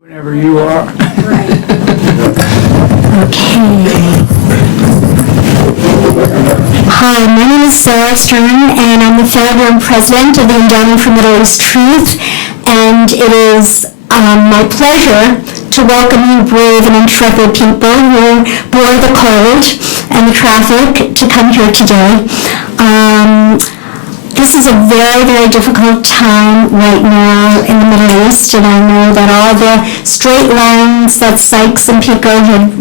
Whenever you are. Okay. Hi, my name is Sarah Stern, and I'm the founder and president of the Endowment for Middle East Truth, and it is my pleasure to welcome you brave and intrepid people who bore the cold and the traffic to come here today. This is a very, very difficult time right now in the Middle East, and I know that all the straight lines that Sykes and Picot had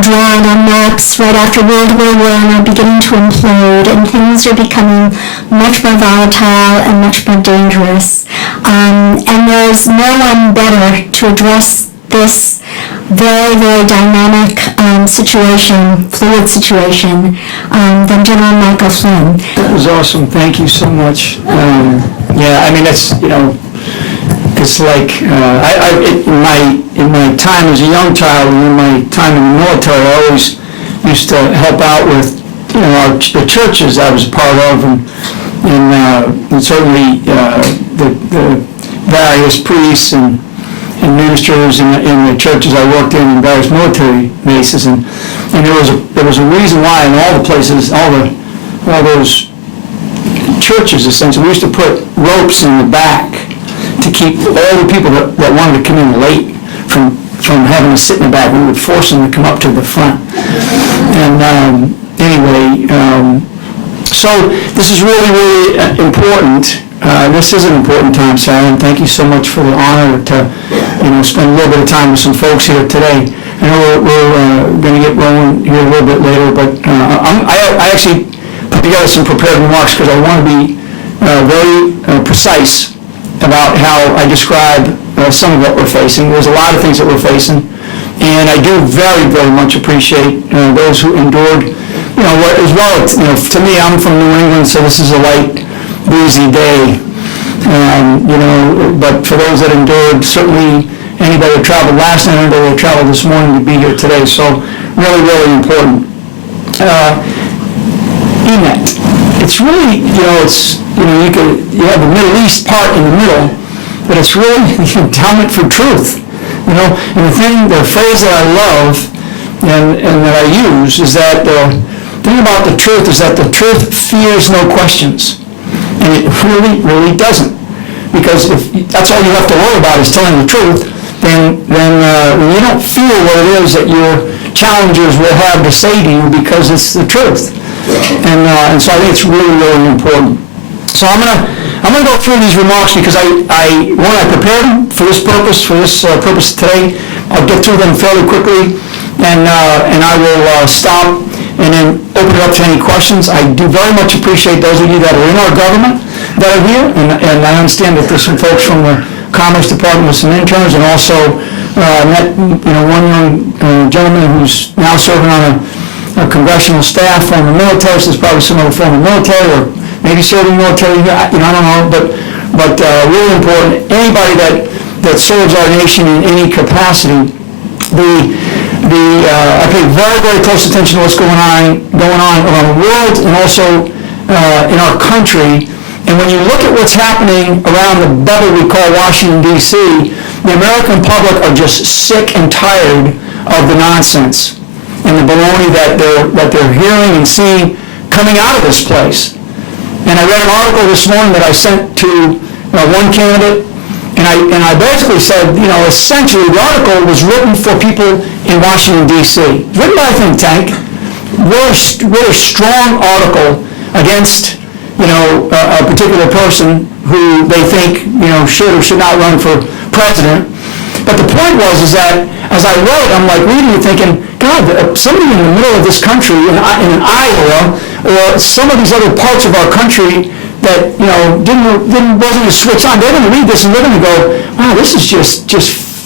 drawn on maps right after World War I are beginning to implode, and things are becoming much more volatile and much more dangerous. And there's no one better to address this very, very dynamic fluid situation, than General Michael Flynn. That was awesome. Thank you so much. Yeah, I mean, it's, it's like, in my time as a young child and in my time in the military, I always used to help out with, the churches I was a part of, and certainly the various priests and ministers in the churches I worked in various military bases, and there was a reason why in all the places, all those churches essentially, we used to put ropes in the back to keep all the people that wanted to come in late from having to sit in the back. We would force them to come up to the front. And anyway, so this is really, really important. This is an important time, Sarah, and thank you so much for the honor to, spend a little bit of time with some folks here today. I know we're going to get rolling here a little bit later, but I actually put together some prepared remarks because I want to be very precise about how I describe some of what we're facing. There's a lot of things that we're facing, and I do very, very much appreciate those who endured, as well. To me, I'm from New England, so this is a light, breezy day, but for those that endured, certainly anybody that traveled last night, anybody that traveled this morning to be here today, so really, really important. EMET, it's really, you have the Middle East part in the middle, but it's really the endowment for truth, and the phrase that I love and that I use is that the thing about the truth is that the truth fears no questions. And it really, really doesn't. Because if that's all you have to worry about is telling the truth, then you don't feel what it is that your challengers will have to say to you because it's the truth. And so I think it's really, really important. So I'm gonna go through these remarks because I prepared them for this purpose today. I'll get through them fairly quickly, and I will stop and then open it up to any questions. I do very much appreciate those of you that are in our government that are here, and I understand that there's some folks from the Commerce Department with some interns, and also met one young gentleman who's now serving on a congressional staff from the military. So there's probably some other former military or maybe serving military. I don't know, but really important. Anybody that serves our nation in any capacity, I pay very, very close attention to what's going on around the world and also in our country. And when you look at what's happening around the bubble we call Washington, D.C., the American public are just sick and tired of the nonsense and the baloney that they're hearing and seeing coming out of this place. And I read an article this morning that I sent to one candidate, and I basically said, essentially the article was written for people in Washington, D.C. Written by a think tank, really strong article against, a particular person who they think, should or should not run for president. But the point was that as I wrote, I'm like reading and thinking, God, somebody in the middle of this country, in Iowa, or some of these other parts of our country that wasn't a switch on, they're going to read this and they're going to go, wow, this is just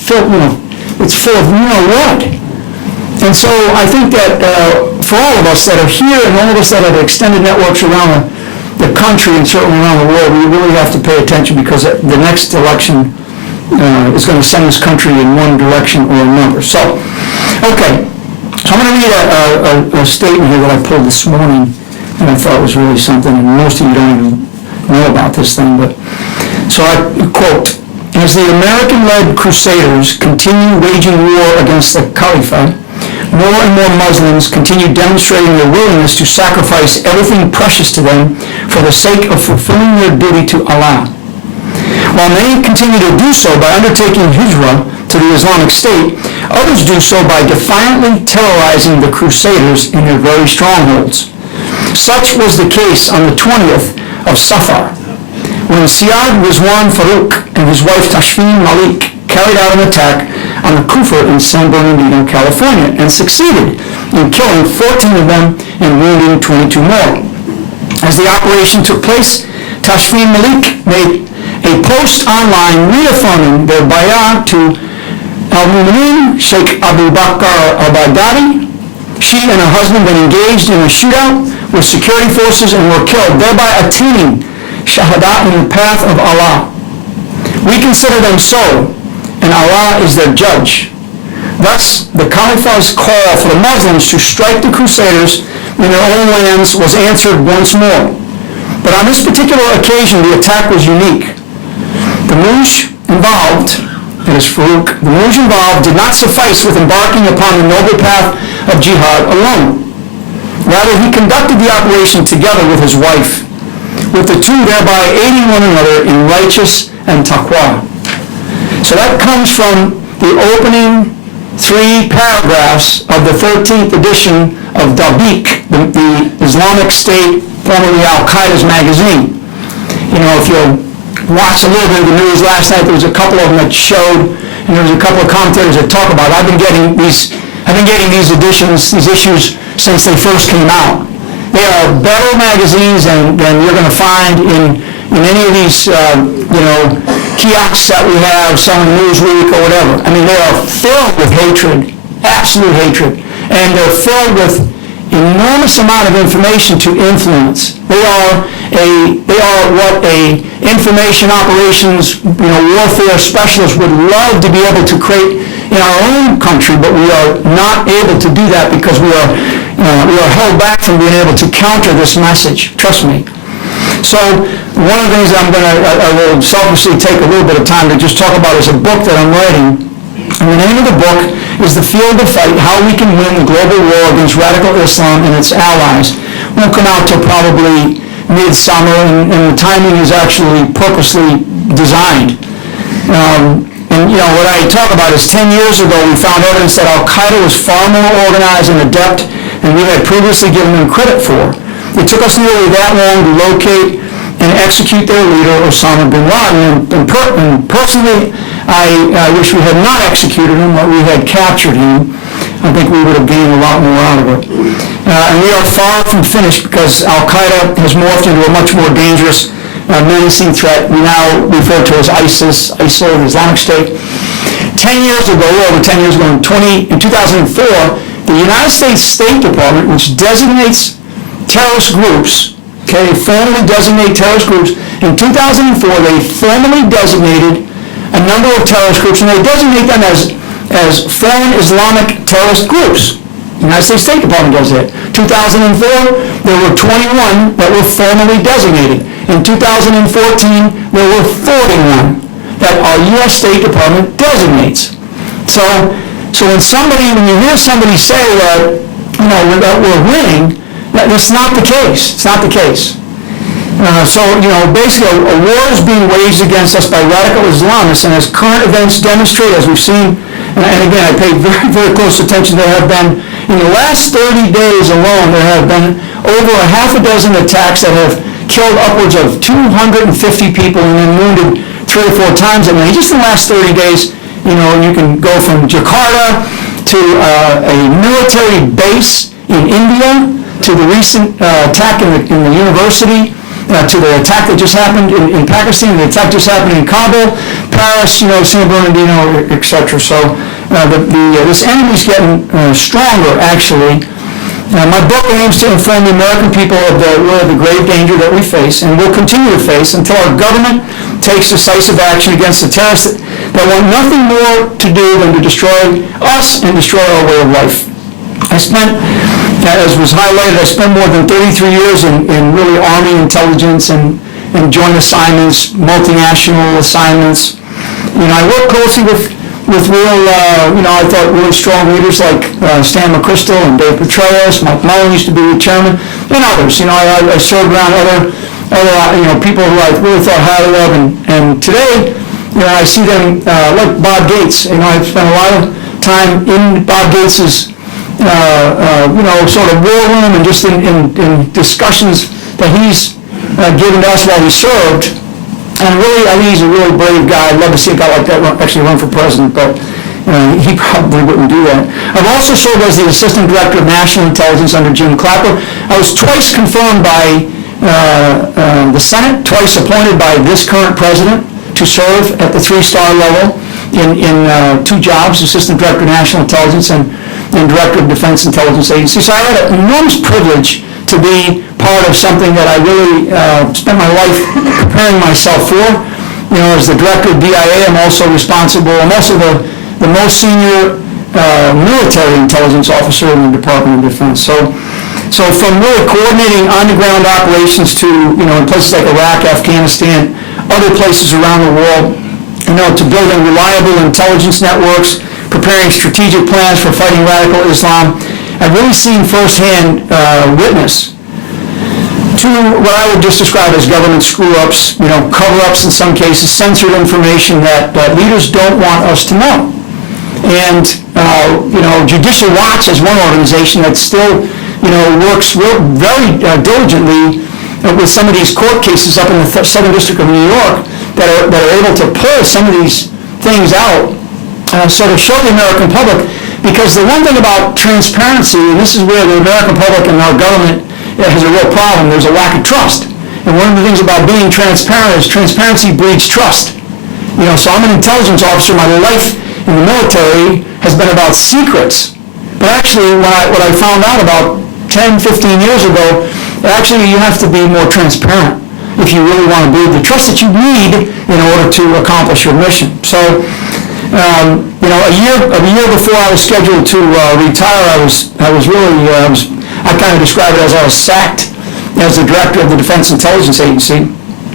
filled, it's full of what? And so I think that for all of us that are here and all of us that have extended networks around the country and certainly around the world, we really have to pay attention because the next election is going to send this country in one direction or another. So, okay. So I'm going to read a statement here that I pulled this morning and I thought was really something, and most of you don't even know about this thing, but so I quote, As the American-led Crusaders continue waging war against the Caliphate, more and more Muslims continue demonstrating their willingness to sacrifice everything precious to them for the sake of fulfilling their duty to Allah. While many continue to do so by undertaking hijrah to the Islamic State, others do so by defiantly terrorizing the Crusaders in their very strongholds. Such was the case on the 20th of Safar, when Syed Rizwan Farouk and his wife Tashfeen Malik carried out an attack on the Kufa in San Bernardino, California, and succeeded in killing 14 of them and wounding 22 more. As the operation took place, Tashfeen Malik made a post online reaffirming their bay'ah to Al-Mu'mineen Sheikh Abu Bakr al-Baghdadi. She and her husband then engaged in a shootout with security forces and were killed, thereby attaining shahada in the path of Allah. We consider them so, and Allah is their judge. Thus, the Calipha's call for the Muslims to strike the Crusaders in their own lands was answered once more. But on this particular occasion, the attack was unique. The Mujahideen involved, that is Farouk, the Mujahideen involved did not suffice with embarking upon the noble path of jihad alone. Rather, he conducted the operation together with his wife, with the two thereby aiding one another in righteous and taqwa. So that comes from the opening 3 paragraphs of the 13th edition of Dabiq, the Islamic State, formerly Al-Qaeda's magazine. You know, if you watched a little bit of the news last night, there was a couple of them that showed, and there was a couple of commentators that talk about it. I've been getting these editions, these issues, since they first came out. They are better magazines than you're going to find in any of these, kiosks that we have, selling Newsweek or whatever. I mean, they are filled with hatred, absolute hatred, and they're filled with enormous amount of information to influence. They are what a information operations, warfare specialist would love to be able to create in our own country, but we are not able to do that because we are held back from being able to counter this message. Trust me. So one of the things I will selfishly take a little bit of time to just talk about is a book that I'm writing. And the name of the book is The Field of Fight, How We Can Win the Global War Against Radical Islam and Its Allies. It won't come out till probably mid-summer, and the timing is actually purposely designed. What I talk about is 10 years ago we found evidence that Al-Qaeda was far more organized and adept than we had previously given them credit for. It took us nearly that long to locate and execute their leader, Osama bin Laden. And personally, I wish we had not executed him, but we had captured him. I think we would have gained a lot more out of it. And we are far from finished because Al-Qaeda has morphed into a much more dangerous, menacing threat we now refer to as ISIL, the Islamic State. 10 years ago, over 10 years ago, in 2004, the United States State Department, which designates terrorist groups, formally designate terrorist groups. In 2004, they formally designated a number of terrorist groups, and they designate them as foreign Islamic terrorist groups. The United States State Department does that. 2004, there were 21 that were formally designated. In 2014, there were 41 that our U.S. State Department designates. So when you hear somebody say that, that we're winning, that's not the case. It's not the case. Basically a war is being waged against us by radical Islamists, and as current events demonstrate, as we've seen, and again, I pay very, very close attention, there have been, in the last 30 days alone, there have been over a half a dozen attacks that have killed upwards of 250 people and then wounded 3 or 4 times. Just in the last 30 days, you can go from Jakarta to a military base in India, to the recent attack in the university, to the attack that just happened in Pakistan, the attack just happened in Kabul, Paris, San Bernardino, etc. So this enemy's getting stronger, actually. My book aims to inform the American people of the grave danger that we face and will continue to face until our government takes decisive action against the terrorists that want nothing more to do than to destroy us and destroy our way of life. I spent, as was highlighted, I spent more than 33 years in really Army intelligence and joint assignments, multinational assignments. I work closely with real, I thought really strong leaders like Stan McChrystal and Dave Petraeus. Mike Mullen used to be the chairman, and others. I served around other people who I really thought highly of, and today, I see them like Bob Gates. I've spent a lot of time in Bob Gates's, sort of war room and just in discussions that he's given to us while he served. And really, I think he's a really brave guy. I'd love to see a guy like that actually run for president, but he probably wouldn't do that. I've also served as the Assistant Director of National Intelligence under Jim Clapper. I was twice confirmed by the Senate, twice appointed by this current president to serve at the 3-star level in 2 jobs, Assistant Director of National Intelligence and Director of Defense Intelligence Agency. So I had an enormous privilege to be part of something that I really spent my life preparing myself for. As the director of DIA, I'm also responsible. I'm also the most senior military intelligence officer in the Department of Defense. So from really coordinating on-the-ground operations to, in places like Iraq, Afghanistan, other places around the world, to building reliable intelligence networks, preparing strategic plans for fighting radical Islam, I've really seen firsthand witness to what I would just describe as government screw-ups, cover-ups in some cases, censored information that leaders don't want us to know. And, Judicial Watch is one organization that still, works very diligently with some of these court cases up in the Southern District of New York that are able to pull some of these things out, sort of show the American public. Because the one thing about transparency, and this is where the American public and our government has a real problem, there's a lack of trust. And one of the things about being transparent is transparency breeds trust. So I'm an intelligence officer. My life in the military has been about secrets. But actually, what I found out about 10, 15 years ago, actually you have to be more transparent if you really want to build the trust that you need in order to accomplish your mission. So, a year before I was scheduled to retire, I kind of describe it as I was sacked as the director of the Defense Intelligence Agency.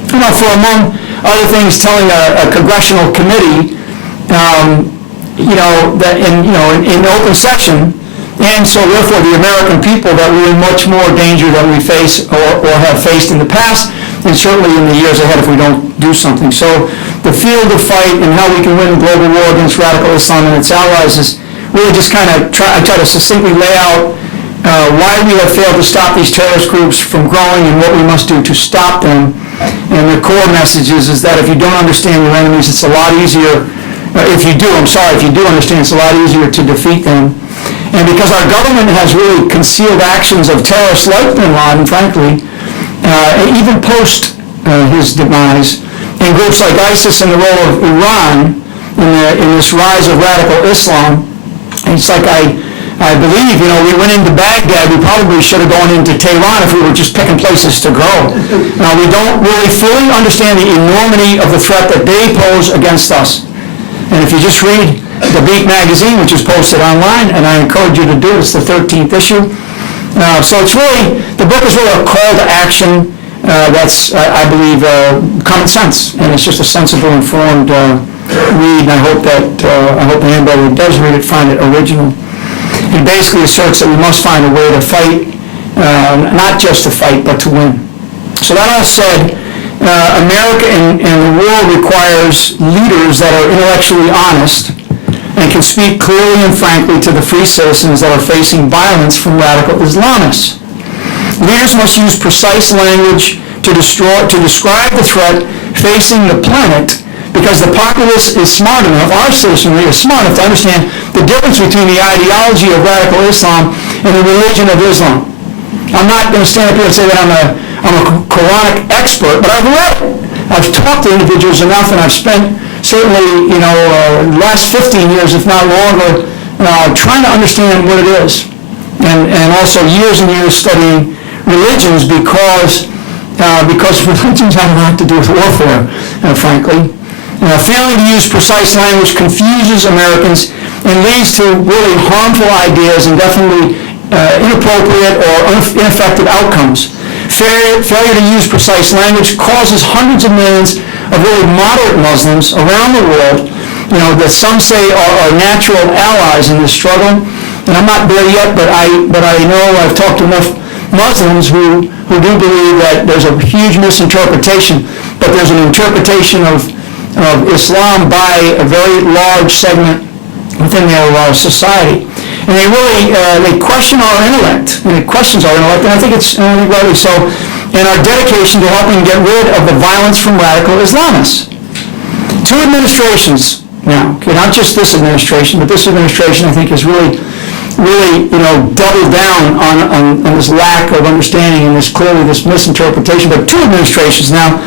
For among other things, telling a congressional committee, that in open session, and so therefore the American people, that we're in much more danger than we face or have faced in the past, and certainly in the years ahead if we don't do something. So the field of fight and how we can win the global war against radical Islam and its allies is really just I try to succinctly lay out why we have failed to stop these terrorist groups from growing and what we must do to stop them. And the core message is that if you don't understand your enemies, it's a lot easier, if you do understand, it's a lot easier to defeat them. And because our government has really concealed actions of terrorists like bin Laden, frankly, even post his demise, and groups like ISIS and the role of Iran in this rise of radical Islam, it's like I believe, we went into Baghdad, we probably should have gone into Tehran if we were just picking places to go. We don't really fully understand the enormity of the threat that they pose against us. And if you just read the Beat magazine, which is posted online, and I encourage you to do it, it's the 13th issue. So it's really, the book is really a call to action that's, I believe, common sense, and it's just a sensible, informed read, and I hope anybody who does read it find it original. It basically asserts that we must find a way to fight, not just to fight, but to win. So that all said, America and the world requires leaders that are intellectually honest and can speak clearly and frankly to the free citizens that are facing violence from radical Islamists. Leaders must use precise language to describe the threat facing the planet, because the populace is smart enough, our citizenry is smart enough to understand the difference between the ideology of radical Islam and the religion of Islam. I'm not going to stand up here and say that I'm a Quranic expert, but I've read it. I've talked to individuals enough, and I've spent certainly, the last 15 years, if not longer, trying to understand what it is. And also years and years studying religions because religions have a lot to do with warfare, frankly. Failing to use precise language confuses Americans and leads to really harmful ideas and definitely inappropriate or ineffective outcomes. Failure to use precise language causes hundreds of millions of really moderate Muslims around the world, that some say are natural allies in this struggle. And I'm not there yet, but I know I've talked to enough Muslims who do believe that there's a huge misinterpretation, but there's an interpretation of Islam by a very large segment within their society. And they question our intellect, and it questions our intellect, and I think it's rightly so, and our dedication to helping get rid of the violence from radical Islamists. 2 administrations now, okay, not just this administration, but this administration I think has really doubled down on this lack of understanding and this misinterpretation. But 2 administrations now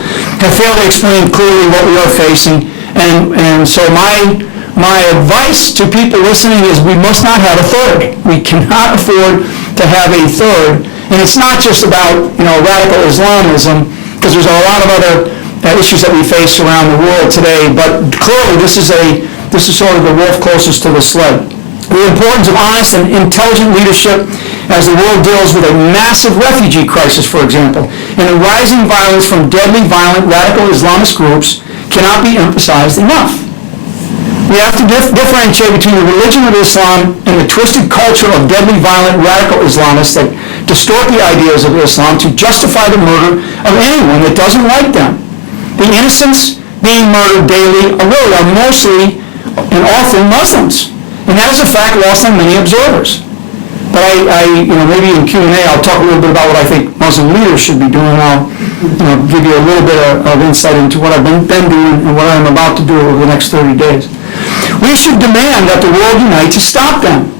have failed to explain clearly what we are facing, and so my advice to people listening is we must not have a third. We cannot afford to have a third. And it's not just about radical Islamism, because there's a lot of other issues that we face around the world today. But clearly, this is sort of the wolf closest to the sled. The importance of honest and intelligent leadership as the world deals with a massive refugee crisis, for example, and the rising violence from deadly, violent, radical Islamist groups cannot be emphasized enough. We have to differentiate between the religion of Islam and the twisted culture of deadly, violent, radical Islamists that distort the ideas of Islam to justify the murder of anyone that doesn't like them. The innocents being murdered daily are mostly and often Muslims. And that is a fact lost on many observers. But maybe in Q&A I'll talk a little bit about what I think Muslim leaders should be doing. I'll give you a little bit of insight into what I've been doing and what I'm about to do over the next 30 days. We should demand that the world unite to stop them.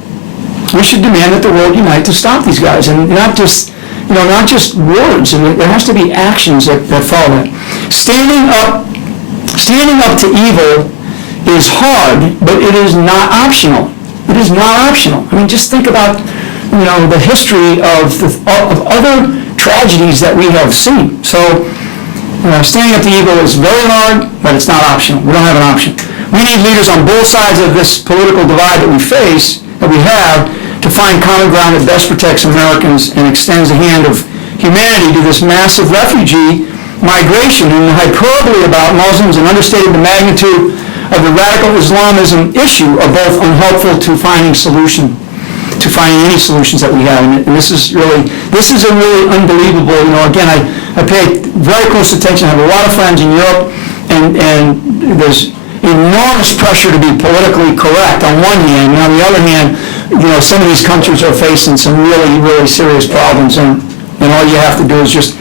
We should demand that the world unite to stop these guys, and not just words. And there has to be actions that follow that. Standing up to evil is hard, but it is not optional. It is not optional. I mean, just think about the history of other tragedies that we have seen. So standing up to evil is very hard, but it's not optional. We don't have an option. We need leaders on both sides of this political divide that we have, to find common ground that best protects Americans and extends the hand of humanity to this massive refugee migration. And the hyperbole about Muslims and understating the magnitude of the radical Islamism issue are both unhelpful to finding any solutions that we have. And this is a really unbelievable, again, I pay very close attention. I have a lot of friends in Europe, and there's enormous pressure to be politically correct on one hand, and on the other hand, some of these countries are facing some really, really serious problems, and all you have to do is just,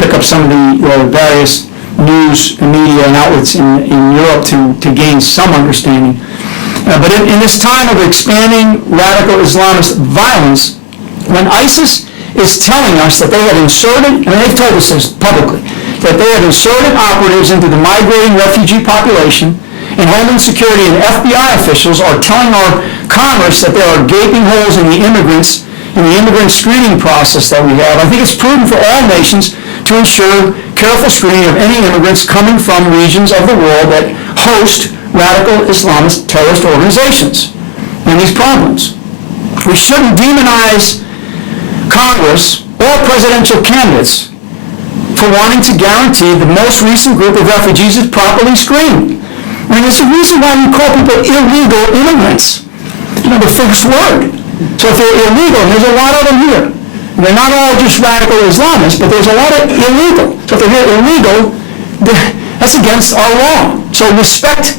pick up some of the various news and media and outlets in Europe to gain some understanding. But in this time of expanding radical Islamist violence, when ISIS is telling us that they have inserted, and they've told us this publicly, that they have inserted operatives into the migrating refugee population, and Homeland Security and FBI officials are telling our Congress that there are gaping holes in the immigrant screening process that we have. I think it's prudent for all nations to ensure careful screening of any immigrants coming from regions of the world that host radical Islamist terrorist organizations and these problems. We shouldn't demonize Congress or presidential candidates for wanting to guarantee the most recent group of refugees is properly screened. I mean, there's a reason why we call people illegal immigrants. The first word. So if they're illegal, and there's a lot of them here, and they're not all just radical Islamists, but there's a lot of illegal. So if they're here illegal, that's against our law. So respect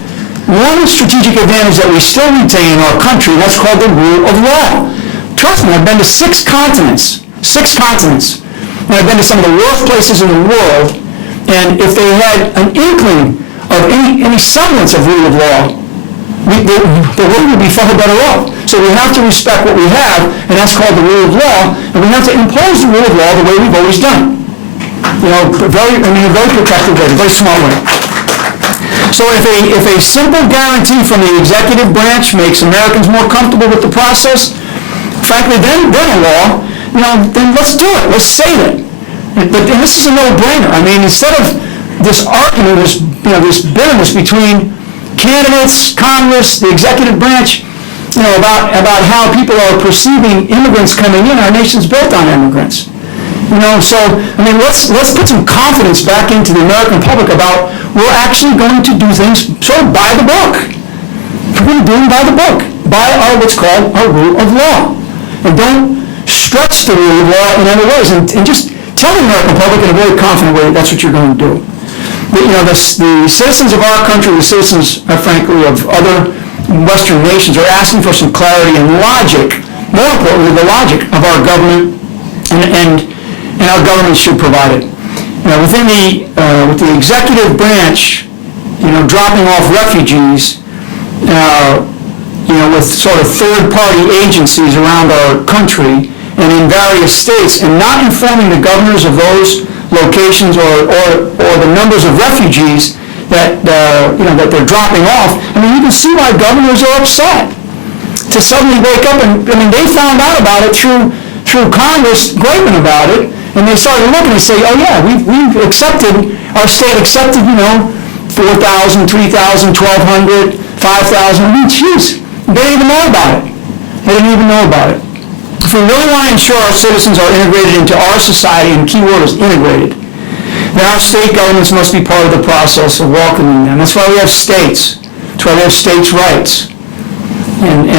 one strategic advantage that we still retain in our country, and that's called the rule of law. Trust me, I've been to 6 continents. 6 continents. And I've been to some of the worst places in the world, and if they had an inkling of any semblance of rule of law, the world would be far better off. So we have to respect what we have, and that's called the rule of law, and we have to impose the rule of law the way we've always done. A very protective way, a very smart way. So if a simple guarantee from the executive branch makes Americans more comfortable with the process, frankly, then a law, then let's do it. Let's say that. And this is a no-brainer. I mean, instead of this argument, this bitterness between candidates, Congress, the executive branch, about how people are perceiving immigrants coming in. Our nation's built on immigrants. So, I mean, let's put some confidence back into the American public about we're actually going to do things sort of by the book. We're going to do them by the book, by what's called our rule of law. And don't stretch the rule of law in other ways. And just tell the American public in a very confident way that's what you're going to do. The citizens of our country, the citizens, frankly, of other Western nations are asking for some clarity and logic, more importantly, the logic of our government, and our government should provide it. With the executive branch, dropping off refugees, with sort of third-party agencies around our country and in various states, and not informing the governors of those locations or the numbers of refugees that they're dropping off. I mean, you can see why governors are upset to suddenly wake up and, they found out about it through Congress griping about it, and they started looking and say, oh yeah, we've accepted, our state accepted, 4,000, 3,000, 1,200, 5,000. I mean, geez, they didn't even know about it. They didn't even know about it. If we really want to ensure our citizens are integrated into our society, and the key word is integrated, then our state governments must be part of the process of welcoming them. That's why we have states. That's why we have states' rights. And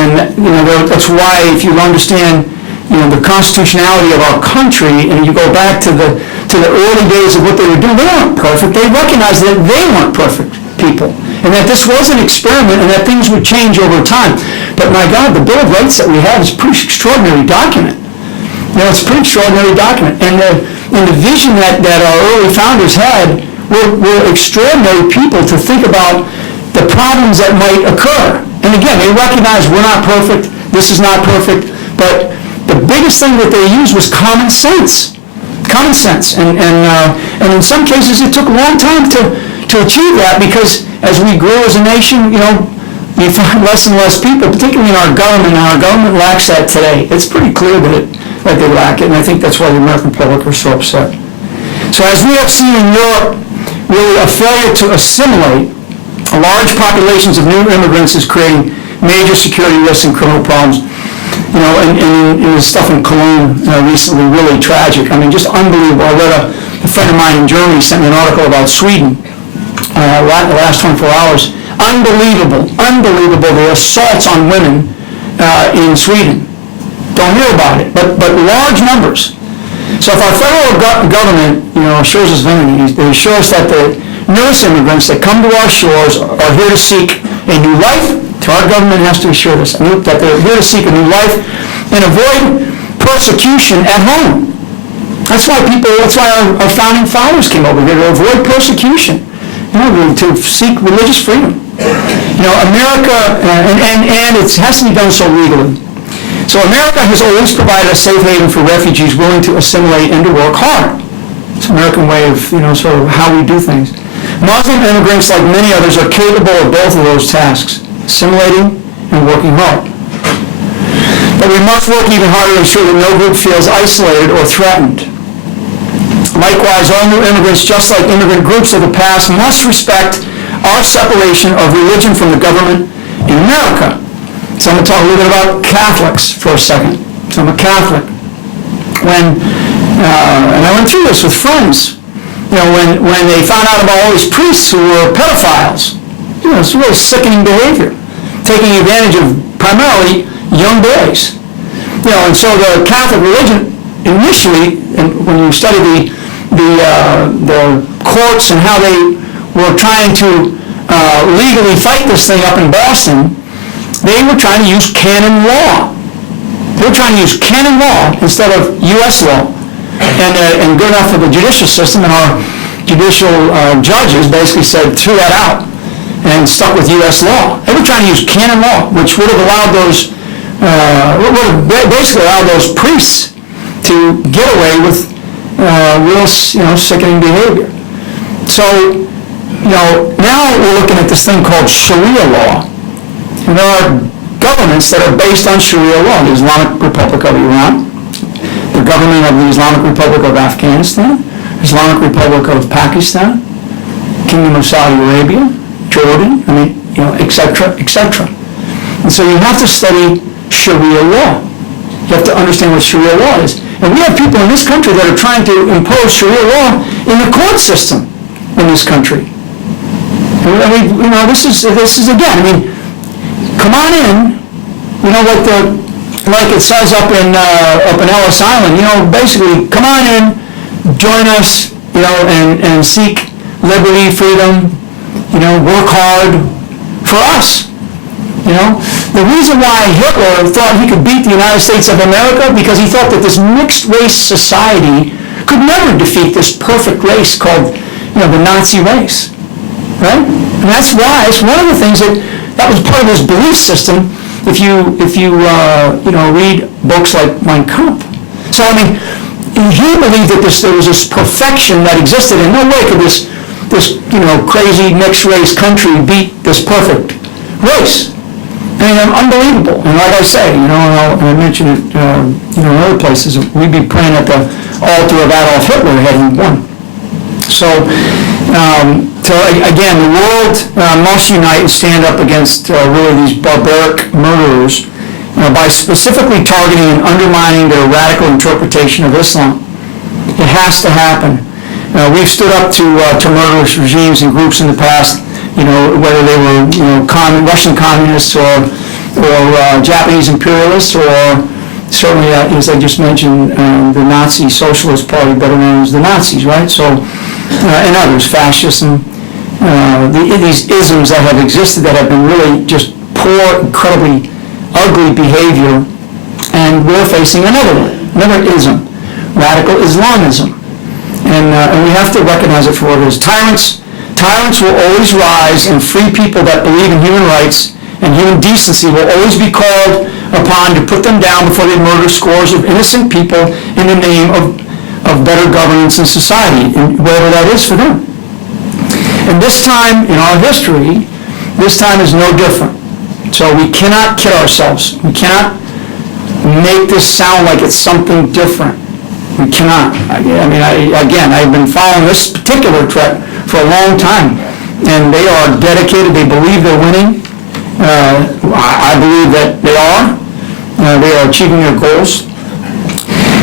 that's why, if you understand the constitutionality of our country, and you go back to the early days of what they were doing, they weren't perfect. They recognized that they weren't perfect people, and that this was an experiment, and that things would change over time. But my God, the Bill of Rights that we have is a pretty extraordinary document. It's a pretty extraordinary document, and the vision that our early founders had were extraordinary people to think about the problems that might occur. And again, they recognize we're not perfect, this is not perfect, but the biggest thing that they used was common sense. Common sense. And in some cases it took a long time to achieve that, because as we grew as a nation, you find less and less people, particularly in our government, and our government lacks that today. It's pretty clear that they lack it, and I think that's why the American public are so upset. So as we have seen in Europe, really a failure to assimilate large populations of new immigrants is creating major security risks and criminal problems. And the stuff in Cologne recently, really tragic. I mean, just unbelievable. I read a friend of mine in Germany sent me an article about Sweden the last 24 hours. Unbelievable, the assaults on women in Sweden. Don't hear about it, but large numbers. So if our federal government, assures us of anything, they assure us that the newest immigrants that come to our shores are here to seek a new life. So our government has to assure us that they're here to seek a new life and avoid persecution at home. That's why our founding fathers came over here, to avoid persecution, to seek religious freedom. America, and it has to be done so legally. So America has always provided a safe haven for refugees willing to assimilate and to work hard. It's an American way of, sort of how we do things. Muslim immigrants, like many others, are capable of both of those tasks, assimilating and working hard. But we must work even harder to ensure that no group feels isolated or threatened. Likewise, all new immigrants, just like immigrant groups of the past, must respect our separation of religion from the government in America. So I'm going to talk a little bit about Catholics for a second. So I'm a Catholic. And I went through this with friends, when they found out about all these priests who were pedophiles. It's really sickening behavior, taking advantage of primarily young boys. And so the Catholic religion initially, and when you study the courts and how they were trying to legally fight this thing up in Boston, they were trying to use canon law. They were trying to use canon law instead of U.S. law. And good enough for the judicial system, and our judicial judges basically said, threw that out and stuck with U.S. law. They were trying to use canon law, which would have allowed basically allowed those priests to get away with real, sickening behavior. So, now we're looking at this thing called Sharia law. And there are governments that are based on Sharia law. The Islamic Republic of Iran, the government of the Islamic Republic of Afghanistan, Islamic Republic of Pakistan, Kingdom of Saudi Arabia, Jordan, etc., etc. And so you have to study Sharia law. You have to understand what Sharia law is. And we have people in this country that are trying to impose Sharia law in the court system in this country. I mean, this is again, I mean, come on in, like it says up in Ellis Island, basically, come on in, join us, and seek liberty, freedom, work hard for us. The reason why Hitler thought he could beat the United States of America, because he thought that this mixed race society could never defeat this perfect race called, the Nazi race, right? And that's why it's one of the things that was part of his belief system. If you read books like Mein Kampf. So I mean, he believed that there was this perfection that existed, and no way could this crazy mixed race country beat this perfect race. I mean, unbelievable. And like I say, and I mentioned it, in other places, we'd be praying at the altar of Adolf Hitler had he won. So again, the world must unite and stand up against really these barbaric murderers by specifically targeting and undermining their radical interpretation of Islam. It has to happen. We've stood up to murderous regimes and groups in the past, whether they were Russian communists or Japanese imperialists, or certainly, as I just mentioned, the Nazi Socialist Party, better known as the Nazis, right? So, and others, fascism, these isms that have existed that have been really just poor, incredibly ugly behavior, and we're facing another ism, radical Islamism. And we have to recognize it for what it is. Tyrants will always rise, and free people that believe in human rights and human decency will always be called upon to put them down before they murder scores of innocent people in the name of better governance in society, and whatever that is for them. And this time in our history, this time is no different. So we cannot kid ourselves. We cannot make this sound like it's something different. We cannot. I've been following this particular threat for a long time, and they are dedicated. They believe they're winning. I believe that they are. They are achieving their goals.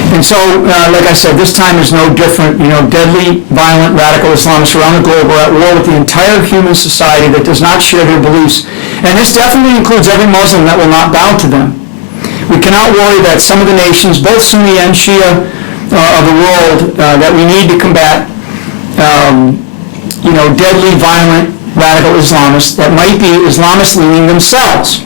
And so, like I said, this time is no different. Deadly, violent, radical Islamists around the globe are at war with the entire human society that does not share their beliefs. And this definitely includes every Muslim that will not bow to them. We cannot worry that some of the nations, both Sunni and Shia of the world, that we need to combat, deadly, violent, radical Islamists that might be Islamist-leaning themselves.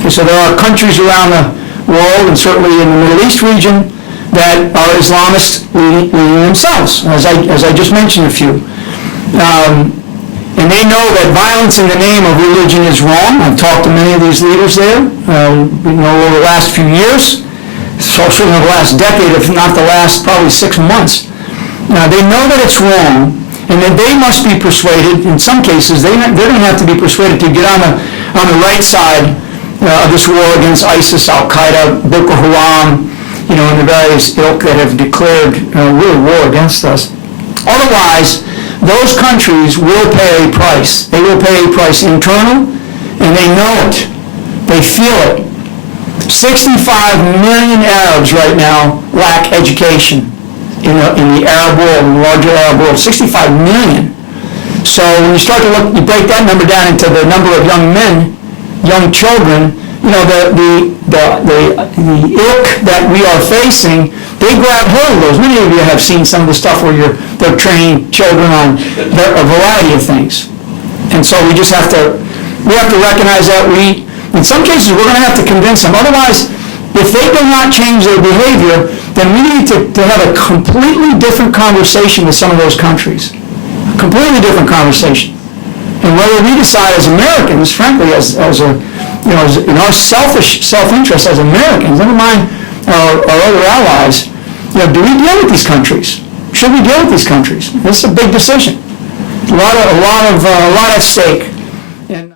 Okay, so there are countries around the world, and certainly in the Middle East region, that are Islamist-leaning themselves, as I just mentioned a few. And they know that violence in the name of religion is wrong. I've talked to many of these leaders there, over the last few years, certainly over the last decade, if not the last probably 6 months. They know that it's wrong, and that they must be persuaded. In some cases, they're going to have to be persuaded to get on the right side of this war against ISIS, Al-Qaeda, Boko Haram, and the various ilk that have declared real war against us. Otherwise, those countries will pay a price. They will pay a price internal, and they know it. They feel it. 65 million Arabs right now lack education in the Arab world, in the larger Arab world. 65 million. So when you start to look, you break that number down into the number of young men, young children, the ilk that we are facing, they grab hold of those. Many of you have seen some of the stuff where they're training children on a variety of things. And so we have to recognize that in some cases, we're going to have to convince them. Otherwise, if they do not change their behavior, then we need to have a completely different conversation with some of those countries. A completely different conversation. And whether we decide as Americans, frankly, as in our selfish self-interest as Americans, never mind our other allies, do we deal with these countries? Should we deal with these countries? This is a big decision. A lot at stake. And